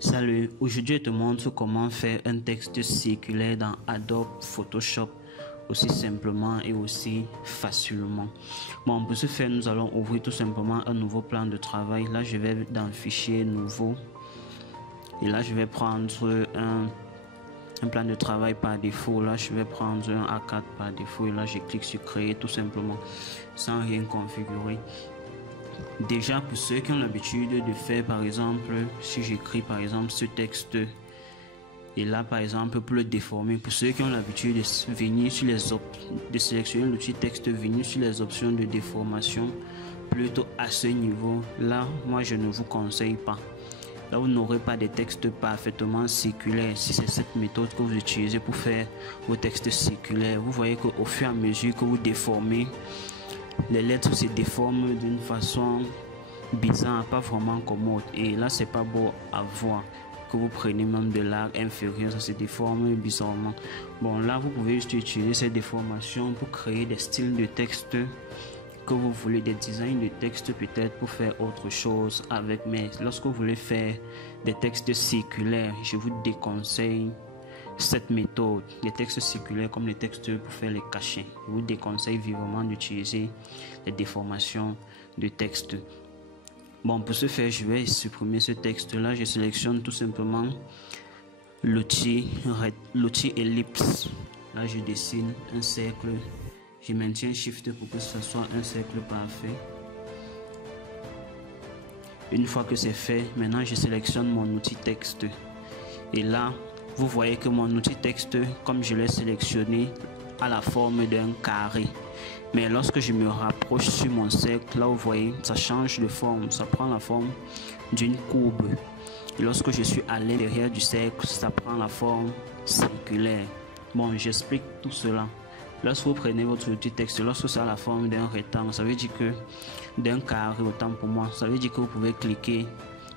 Salut, aujourd'hui je te montre comment faire un texte circulaire dans Adobe Photoshop aussi simplement et aussi facilement. Bon, pour ce faire, nous allons ouvrir tout simplement un nouveau plan de travail. Là, je vais dans Fichier, Nouveau. Et là, je vais prendre un plan de travail par défaut. Là, je vais prendre un A4 par défaut. Et là, je clique sur Créer tout simplement sans rien configurer. Déjà, pour ceux qui ont l'habitude de faire, par exemple, si j'écris par exemple ce texte et là par exemple pour le déformer, pour ceux qui ont l'habitude de venir sur de sélectionner l'outil texte, venir sur les options de déformation, plutôt à ce niveau là, moi je ne vous conseille pas. Là, vous n'aurez pas des textes parfaitement circulaires. Si c'est cette méthode que vous utilisez pour faire vos textes circulaires, vous voyez qu'au fur et à mesure que vous déformez, les lettres se déforment d'une façon bizarre, pas vraiment commode. Et là, c'est pas beau à voir. Que vous prenez même de l'arc inférieur, ça se déforme bizarrement. Bon, là, vous pouvez juste utiliser ces déformations pour créer des styles de texte que vous voulez, des designs de texte peut-être pour faire autre chose avec. Mais lorsque vous voulez faire des textes circulaires, je vous déconseille cette méthode. Les textes circulaires comme les textes pour faire les cachets, je vous déconseille vivement d'utiliser les déformations de texte. Bon, pour ce faire, je vais supprimer ce texte là. Je sélectionne tout simplement l'outil ellipse. Là, je dessine un cercle. Je maintiens Shift pour que ce soit un cercle parfait. Une fois que c'est fait, maintenant je sélectionne mon outil texte. Et là, vous voyez que mon outil texte, comme je l'ai sélectionné, a la forme d'un carré. Mais lorsque je me rapproche sur mon cercle, là vous voyez, ça change de forme, ça prend la forme d'une courbe. Et lorsque je suis à l'intérieur du cercle, ça prend la forme circulaire. Bon, j'explique tout cela. Lorsque vous prenez votre outil texte, lorsque ça a la forme d'un rectangle, ça veut dire que d'un carré, autant pour moi, ça veut dire que vous pouvez cliquer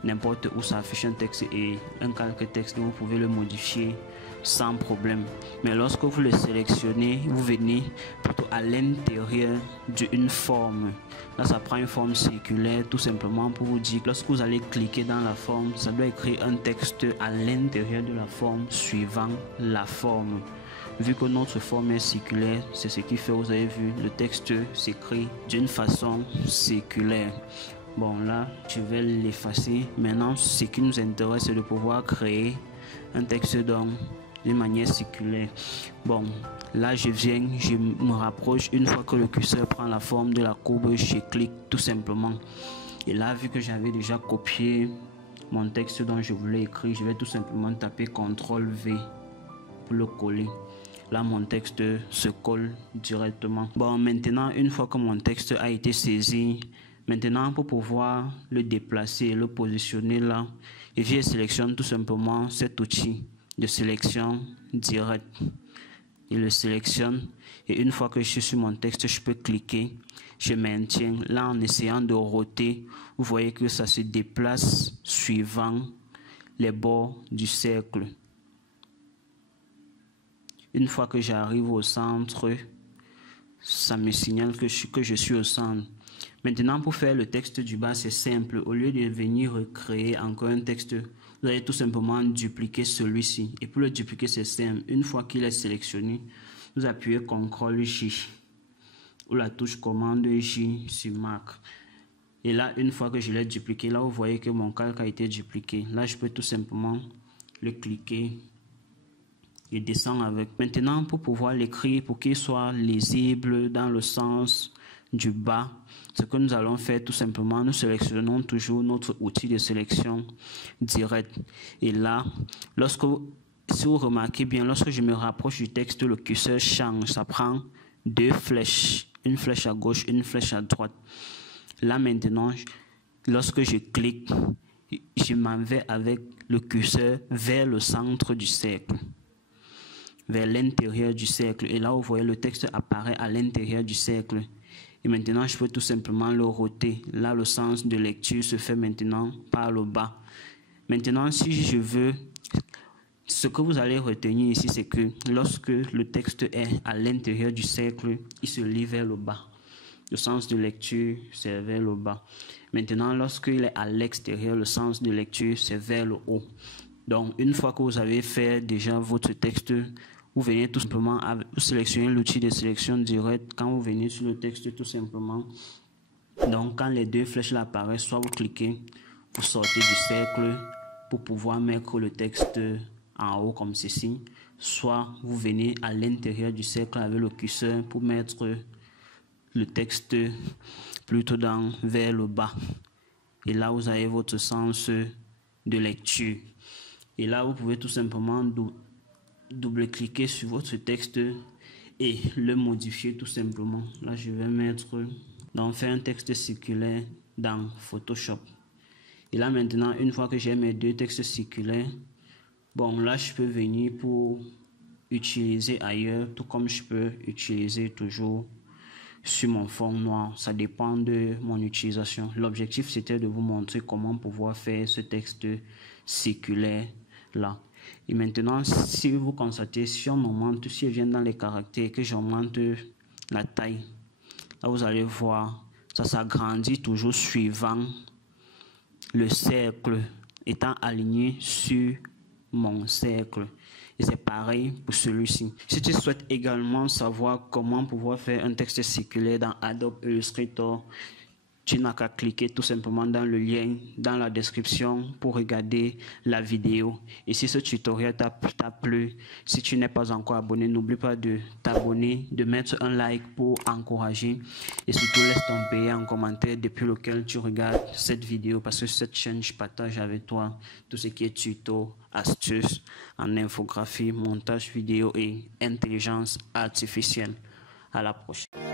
n'importe où ça affiche un texte et un calque texte, vous pouvez le modifier sans problème. Mais lorsque vous le sélectionnez, vous venez plutôt à l'intérieur d'une forme. Là, ça prend une forme circulaire tout simplement pour vous dire que lorsque vous allez cliquer dans la forme, ça doit écrire un texte à l'intérieur de la forme suivant la forme. Vu que notre forme est circulaire, c'est ce qui fait, vous avez vu, le texte s'écrit d'une façon circulaire. Bon, là, je vais l'effacer. Maintenant, ce qui nous intéresse, c'est de pouvoir créer un texte d'une manière circulaire. Bon, là, je me rapproche. Une fois que le curseur prend la forme de la courbe, je clique tout simplement. Et là, vu que j'avais déjà copié mon texte dont je voulais écrire, je vais tout simplement taper CTRL-V pour le coller. Là, mon texte se colle directement. Bon, maintenant, une fois que mon texte a été saisi, maintenant, pour pouvoir le déplacer, le positionner là, et je sélectionne tout simplement cet outil de sélection directe. Je le sélectionne et une fois que je suis sur mon texte, je peux cliquer, je maintiens. Là, en essayant de roter, vous voyez que ça se déplace suivant les bords du cercle. Une fois que j'arrive au centre, ça me signale que je suis au centre. Maintenant, pour faire le texte du bas, c'est simple. Au lieu de venir recréer encore un texte, vous allez tout simplement dupliquer celui-ci. Et pour le dupliquer, c'est simple. Une fois qu'il est sélectionné, vous appuyez CTRL-J ou la touche commande J sur Mac. Et là, une fois que je l'ai dupliqué, là, vous voyez que mon calque a été dupliqué. Là, je peux tout simplement le cliquer et descendre avec. Maintenant, pour pouvoir l'écrire, pour qu'il soit lisible dans le sens du bas, ce que nous allons faire tout simplement, nous sélectionnons toujours notre outil de sélection direct. Et là, si vous remarquez bien, lorsque je me rapproche du texte, le curseur change, ça prend deux flèches, une flèche à gauche, une flèche à droite. Là maintenant, lorsque je clique, je m'en vais avec le curseur vers le centre du cercle, vers l'intérieur du cercle. Et là, vous voyez, le texte apparaît à l'intérieur du cercle. Et maintenant, je peux tout simplement le roter. Là, le sens de lecture se fait maintenant par le bas. Maintenant, si je veux, ce que vous allez retenir ici, c'est que lorsque le texte est à l'intérieur du cercle, il se lit vers le bas. Le sens de lecture, c'est vers le bas. Maintenant, lorsqu'il est à l'extérieur, le sens de lecture, c'est vers le haut. Donc, une fois que vous avez fait déjà votre texte, vous venez tout simplement à sélectionner l'outil de sélection directe. Quand vous venez sur le texte, tout simplement, donc quand les deux flèches là apparaissent, soit vous cliquez, vous sortez du cercle pour pouvoir mettre le texte en haut comme ceci, soit vous venez à l'intérieur du cercle avec le curseur pour mettre le texte plutôt vers le bas. Et là, vous avez votre sens de lecture. Et là, vous pouvez tout simplement double-cliquer sur votre texte et le modifier tout simplement. Là, je vais faire un texte circulaire dans Photoshop. Et là, maintenant, une fois que j'ai mes deux textes circulaires, bon, là, je peux venir pour utiliser ailleurs, tout comme je peux utiliser toujours sur mon fond noir. Ça dépend de mon utilisation. L'objectif, c'était de vous montrer comment pouvoir faire ce texte circulaire là. Et maintenant, si vous constatez, si on augmente, si je viens dans les caractères, que j'augmente la taille, là vous allez voir, ça s'agrandit toujours suivant le cercle étant aligné sur mon cercle. Et c'est pareil pour celui-ci. Si tu souhaites également savoir comment pouvoir faire un texte circulaire dans Adobe Illustrator, tu n'as qu'à cliquer tout simplement dans le lien dans la description pour regarder la vidéo. Et si ce tutoriel t'a plu, si tu n'es pas encore abonné, n'oublie pas de t'abonner, de mettre un like pour encourager et surtout laisse ton pays en commentaire depuis lequel tu regardes cette vidéo, parce que cette chaîne, je partage avec toi tout ce qui est tuto, astuces en infographie, montage vidéo et intelligence artificielle. À la prochaine.